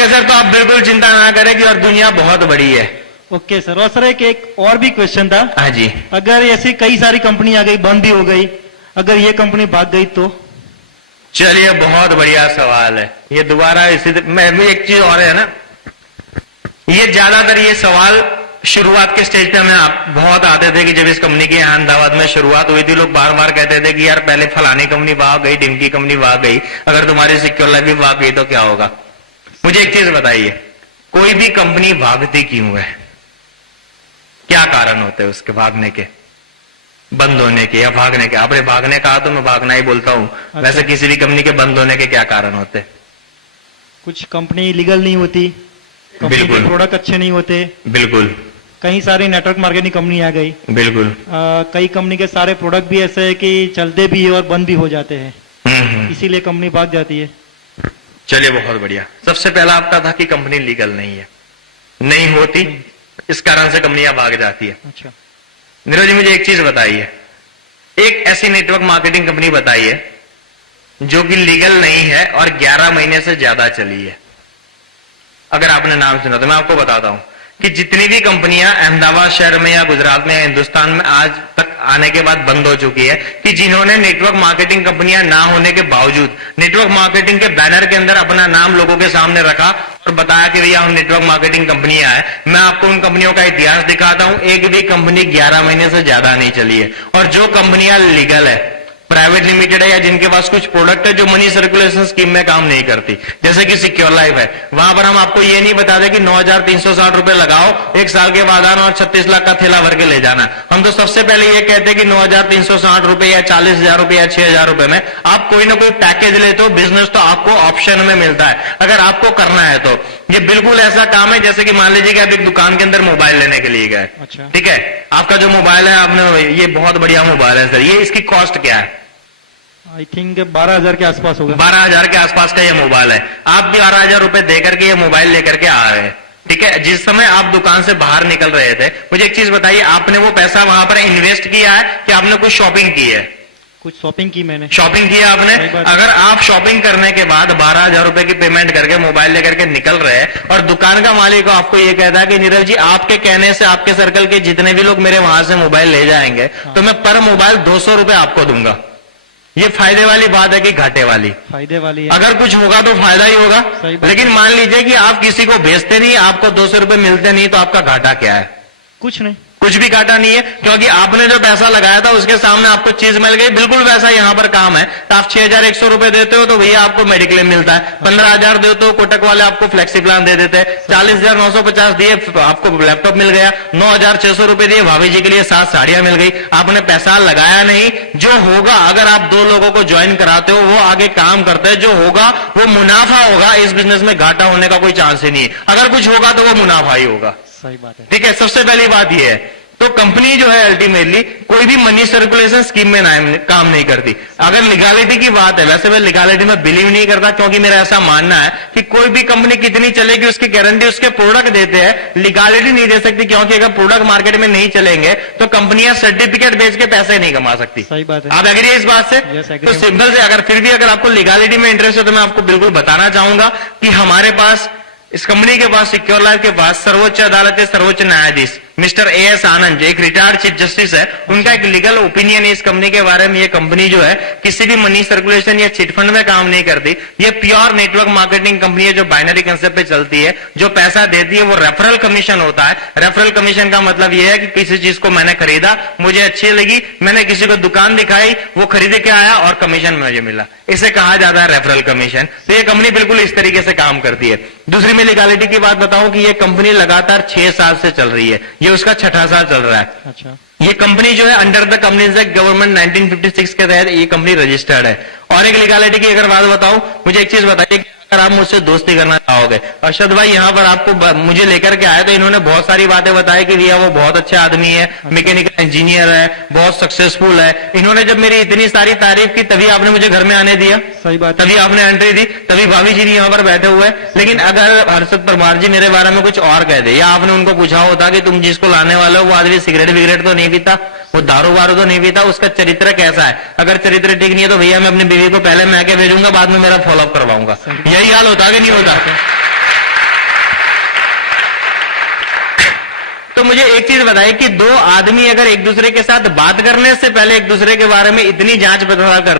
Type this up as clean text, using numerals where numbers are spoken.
है सर, तो आप बिल्कुल चिंता ना करें कि और दुनिया बहुत बड़ी है। Okay sir. और सर एक और भी क्वेश्चन था। हाँ जी। अगर ऐसी कई सारी कंपनी आ गई, बंद भी हो गई, अगर ये कंपनी भाग गई तो? चलिए, बहुत बढ़िया सवाल है ये। दोबारा इसी में एक चीज और है ना, ये ज्यादातर ये सवाल शुरुआत के स्टेज पे हमें बहुत आते थे कि जब इस कंपनी की अहमदाबाद में शुरुआत हुई थी, लोग बार बार कहते थे कि यार पहले फलानी कंपनी भाग गई, ढिमकी कंपनी भाग गई, अगर तुम्हारी सिक्योर लाइफ भी भाग गई तो क्या होगा। मुझे एक चीज बताइए, कोई भी कंपनी भागती क्यों है? क्या कारण होते हैं उसके भागने के, बंद होने के या भागने के? आपने भागने कहा तो मैं भागना ही बोलता हूं। अच्छा। वैसे किसी भी कंपनी के बंद होने के क्या कारण होते हैं? कुछ कंपनी लीगल नहीं होती, कंपनी के बिल्कुल। प्रोडक्ट अच्छे नहीं होते, बिल्कुल कई सारी नेटवर्क मार्केटिंग कंपनी आ गई, बिल्कुल। कई कंपनी के सारे प्रोडक्ट भी ऐसे है कि चलते भी है और बंद भी हो जाते हैं, इसीलिए कंपनी भाग जाती है। चलिए, बहुत बढ़िया। सबसे पहला आपका था कि कंपनी लीगल नहीं है, नहीं होती, इस कारण से कंपनियां भाग जाती है। अच्छा। नीरज जी, मुझे एक चीज बताइए, एक ऐसी नेटवर्क मार्केटिंग कंपनी बताइए जो कि लीगल नहीं है और 11 महीने से ज्यादा चली है। अगर आपने नाम सुना तो मैं आपको बताता हूं कि जितनी भी कंपनियां अहमदाबाद शहर में या गुजरात में या हिंदुस्तान में आज तक आने के बाद बंद हो चुकी है, कि जिन्होंने नेटवर्क मार्केटिंग कंपनियां ना होने के बावजूद नेटवर्क मार्केटिंग के बैनर के अंदर अपना नाम लोगों के सामने रखा और बताया कि भैया हम नेटवर्क मार्केटिंग कंपनियां हैं, मैं आपको उन कंपनियों का इतिहास दिखाता हूं। एक भी कंपनी 11 महीने से ज्यादा नहीं चली है। और जो कंपनियां लीगल है, प्राइवेट लिमिटेड है, या जिनके पास कुछ प्रोडक्ट है जो मनी सर्कुलेशन स्कीम में काम नहीं करती, जैसे कि सिक्योर लाइफ है, वहां पर हम आपको ये नहीं बताते कि 9,360 रुपए लगाओ, एक साल के बाद आना और 36 लाख का थैला भर के ले जाना। हम तो सबसे पहले ये कहते हैं कि 9,360 रुपए या 40,000 रुपए या 6,000 रुपए में आप कोई ना कोई पैकेज लेते हो। बिजनेस तो आपको ऑप्शन में मिलता है, अगर आपको करना है तो। ये बिल्कुल ऐसा काम है जैसे कि मान लीजिए कि आप एक दुकान के अंदर मोबाइल लेने के लिए गए। अच्छा। ठीक है, आपका जो मोबाइल है, आपने ये बहुत बढ़िया मोबाइल है सर, ये इसकी कॉस्ट क्या है? आई थिंक 12,000 के आसपास होगा। 12,000 के आसपास का ये मोबाइल है। आप भी 12,000 रुपए देकर के ये मोबाइल लेकर के आ रहे हैं। ठीक है, जिस समय आप दुकान से बाहर निकल रहे थे, मुझे एक चीज बताइए, आपने वो पैसा वहां पर इन्वेस्ट किया है कि आपने कुछ शॉपिंग की है? कुछ शॉपिंग की मैंने। शॉपिंग किया आपने। अगर आप शॉपिंग करने के बाद 12,000 रुपए की पेमेंट करके मोबाइल लेकर के निकल रहे हैं और दुकान का मालिक आपको ये कहता है कि नीरज जी, आपके कहने से आपके सर्कल के जितने भी लोग मेरे वहां से मोबाइल ले जाएंगे तो मैं पर मोबाइल 200 रुपए आपको दूंगा, ये फायदे वाली बात है कि घाटे वाली? फायदे वाली है। अगर कुछ होगा तो फायदा ही होगा। लेकिन मान लीजिए कि आप किसी को बेचते नहीं, आपको 200 रुपए मिलते नहीं, तो आपका घाटा क्या है? कुछ नहीं, कुछ भी घाटा नहीं है, क्योंकि आपने जो पैसा लगाया था उसके सामने आपको चीज मिल गई। बिल्कुल वैसा यहां पर काम है। तो आप 6,100 रुपए देते हो तो भैया आपको मेडिक्लेम मिलता है, 15,000 देते हो कोटक वाले आपको फ्लेक्सी प्लान दे देते हैं, 40,950 दिए आपको लैपटॉप मिल गया, 9,600 रुपए दिए भाभी जी के लिए 7 साड़ियां मिल गई। आपने पैसा लगाया नहीं। जो होगा, अगर आप 2 लोगों को ज्वाइन कराते हो, वो आगे काम करते हैं, जो होगा वो मुनाफा होगा। इस बिजनेस में घाटा होने का कोई चांस ही नहीं है। अगर कुछ होगा तो वो मुनाफा ही होगा। सही बात है। ठीक है, सबसे पहली बात यह है। तो कंपनी जो है अल्टीमेटली कोई भी मनी सर्कुलेशन स्कीम में काम नहीं करती। अगर लीगलिटी की बात है, वैसे मैं लीगलिटी में बिलीव नहीं करता, क्योंकि मेरा ऐसा मानना है कि कोई भी कंपनी कितनी चलेगी उसकी गारंटी उसके प्रोडक्ट देते हैं, लीगलिटी नहीं दे सकती। क्योंकि अगर प्रोडक्ट मार्केट में नहीं चलेंगे तो कंपनियां सर्टिफिकेट बेच के पैसे नहीं कमा सकती। सही बात है। आप एग्री है इस बात से? तो सिंपल से, अगर फिर भी अगर आपको लीगलिटी में इंटरेस्ट है तो मैं आपको बिल्कुल बताना चाहूंगा कि हमारे पास, इस कंपनी के पास, सिक्योर लाइफ के पास सर्वोच्च अदालत के सर्वोच्च न्यायाधीश मिस्टर A.S. आनंद, एक रिटायर्ड चीफ जस्टिस है, उनका एक लीगल ओपिनियन है इस कंपनी के बारे में। ये कंपनी जो है किसी भी मनी सर्कुलेशन या चिटफंड में काम नहीं करती। ये प्योर नेटवर्क मार्केटिंग कंपनी है जो बाइनरी कंसेप्ट पे चलती है। जो पैसा देती है वो रेफरल कमीशन होता है। रेफरल कमीशन का मतलब ये है कि किसी चीज को मैंने खरीदा, मुझे अच्छी लगी, मैंने किसी को दुकान दिखाई, वो खरीद के आया और कमीशन मुझे मिला, इसे कहा जाता है रेफरल कमीशन। तो ये कंपनी बिल्कुल इस तरीके से काम करती है। दूसरी मैं लीगलिटी की बात बताऊं कि ये कंपनी लगातार 6 साल से चल रही है, ये उसका 6ठा साल चल रहा है। अच्छा। ये कंपनी जो है under the companies act government 1956 के तहत ये कंपनी रजिस्टर्ड है। और एक लीगलिटी की अगर बात बताऊं, मुझे एक चीज बताइए, अगर आप मुझसे दोस्ती करना चाहोगे, अरशद भाई यहाँ पर आपको मुझे लेकर के आए तो इन्होंने बहुत सारी बातें बताई कि भैया वो बहुत अच्छे आदमी है, मैकेनिकल इंजीनियर है, बहुत सक्सेसफुल है। इन्होंने जब मेरी इतनी सारी तारीफ की तभी आपने मुझे घर में आने दिया। सही बात, तभी आपने एंट्री दी, तभी भाभी जी यहाँ पर बैठे हुए। लेकिन अगर हर्षद परमार जी मेरे बारे में कुछ और कह दे, या आपने उनको पूछा होता कि तुम जिसको लाने वाले हो वो आदमी सिगरेट विगरेट तो नहीं पीता, वो दारू वारू तो नहीं पीता, उसका चरित्र कैसा है, अगर चरित्र ठीक नहीं है तो भैया मैं अपनी बीवी को पहले मैं के भेजूंगा, बाद में मेरा फॉलोअप करवाऊंगा। यही हाल होता कि नहीं होता? तो मुझे एक चीज बताइए कि दो आदमी अगर एक दूसरे के साथ बात करने से पहले एक दूसरे के बारे में इतनी जांच पड़ताल कर